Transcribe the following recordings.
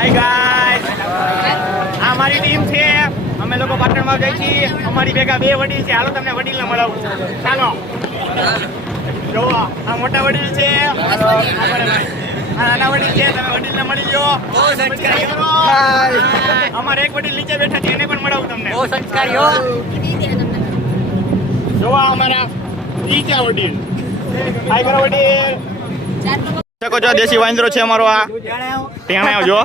Hi guys, આ મારી team છે. અમે લોકો પાટણમાં જઈએ છીએ. અમારી ભેગા બે વડીલ છે. હાલો તમને વડીલને મળાવું. ચાલો જો આ મોટા વડીલ છે, આ નાના વડીલ છે. તમે વડીલને મળી લો. અમારે એક વડીલ નીચે બેઠા છે, એને પણ મળાવું તમને. બહુ સંસ્કારી હો. જોવા અમારા ત્રીજા વડીલ. હાય કરો વડીલ. શકો છો દેશી વાંદરો છે અમારો. આ ટેણે આવજો.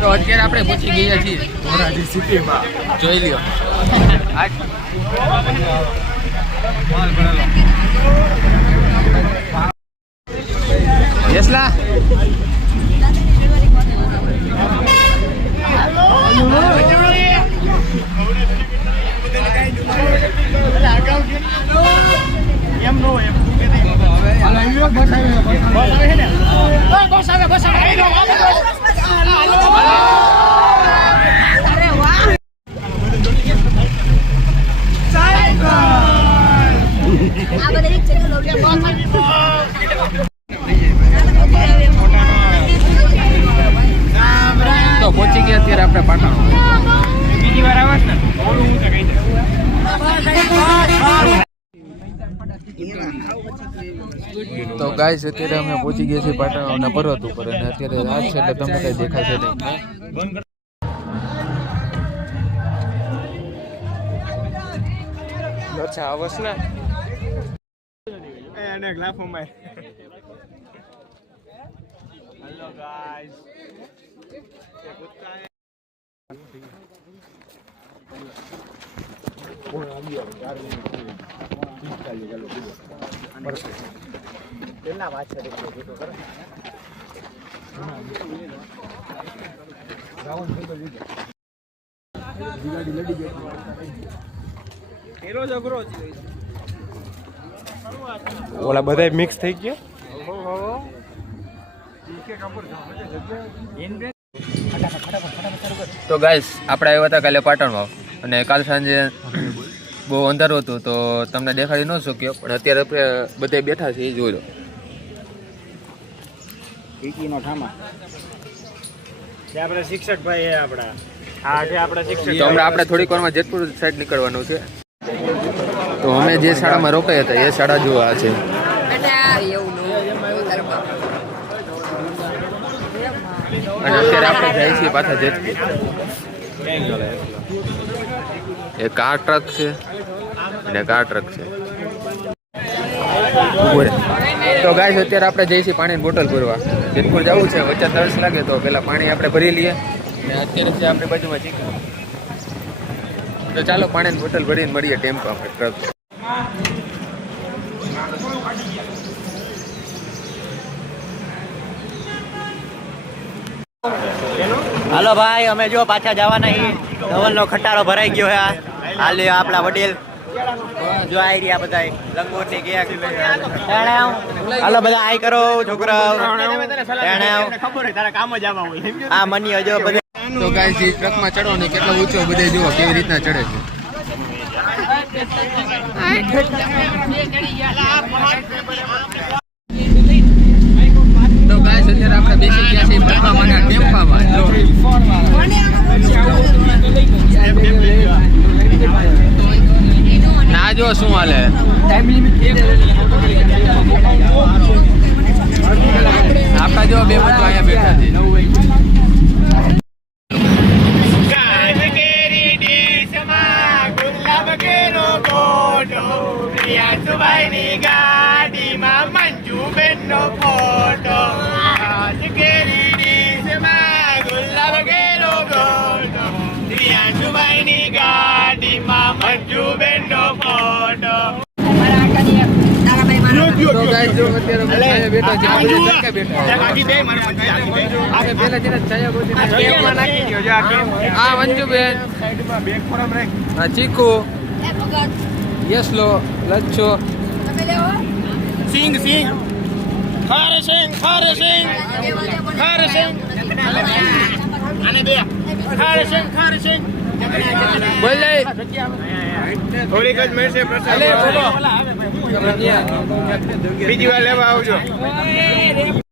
તો અત્યારે આપણે પહોંચી ગયા છીએ ધોરાજી સિટીમાં. જોઈ લ્યો યસલા એમ નો એમ તો પહોંચી ગયા અત્યારે આપણે પાટણ. બીજી વાર આવાસ ને ઓલું હું કહી દઉં. તો ગાઈસ અત્યારે અમે પહોંચી ગયા છીએ પાટણના પર્વત ઉપર અને અત્યારે રાત છે એટલે તમને કઈ દેખાશે નહીં. અચ્છા આવસ ને એને ગ્લાફો માર. હેલો ગાઈસ, ઓલા બધા મિક્સ થઈ ગયા. તો ગાઈસ આપણે આવ્યા હતા કાલે પાટણમાં અને કાલ સાંજે બહુ અંધારું હતું તો તમને દેખાડી ન શક્યો, પણ અત્યારે આપણે બધે બેઠા છીએ. જોઈ લો નો ઠામા છે આપણા શિક્ષક ભાઈ. આપણા આ છે આપણા શિક્ષક. તો હમણાં આપણે થોડીક વારમાં જેતપુર સાઈડ નીકળવાનું છે. તો અમે જે શાળામાં રોકાયા હતા એ શાળા જોવા છે. અને અત્યારે આપણે જઈએ છીએ પાછા જેતપુર. એક કાર ટ્રક છે અને કાર ટ્રક છે. તો ગાઈસ અત્યારે આપણે જઈએ છીએ પાણીની બોટલ ભરવા. જેતપુર જવું છે, વચ્ચે તરસ લાગે તો પેલા પાણી આપણે ભરી લઈએ. અને અત્યારે છે આપણી બાજુમાં ચીકુ. તો ચાલો પાણીની બોટલ ભરીને મળીએ ટેમ્પો આપણે ટ્રક. હાલો ભાઈ, અમે જો પાછા જવાના. ધવલનો ખટારો ભરાઈ ગયો છે. હાલ આપણા વડીલ જો આવી રહ્યા બધા લંગોટ ની ગયા. હાલો બધા આઈ કરો છોકરાઓ. હા મની હજો બધા. તો ગાઈસ એ ટ્રકમાં ચડવાની કેટલો ઊંચો બધે જુઓ કેવી રીતના ચડે છે. તો ગાઈસ અત્યારે આપણે બેસી ગયા છીએ બરફામાના ટેમ્પામાં. જો ના જો શું હાલે. આપણા જો બે મિત્રો અહીંયા બેઠા છે. સુભાઈની ગાડીમાં મંજુબેનનો ફોટો. ગુલાબ કેરો ફોટો. સુભાઈની ગાડીમાં મંજુબેનનો ફોટો. તો ગાઈસ જો અત્યારે અમે છાયા બેઠા છે. આપણે ધક્કા બેઠા છે. આપણે પહેલા જેને છાયા ગોતીને આ મંજુબેન, આ ચીકુ, યસલો, લચ્છો, સિંગ સિંગ ખારે સિંગ ખારે સિંગ ખારે સિંગ. આને બે બોલ લે થોડીક જ મળશે અલે બોલો બીજી વાર લેવા આવજો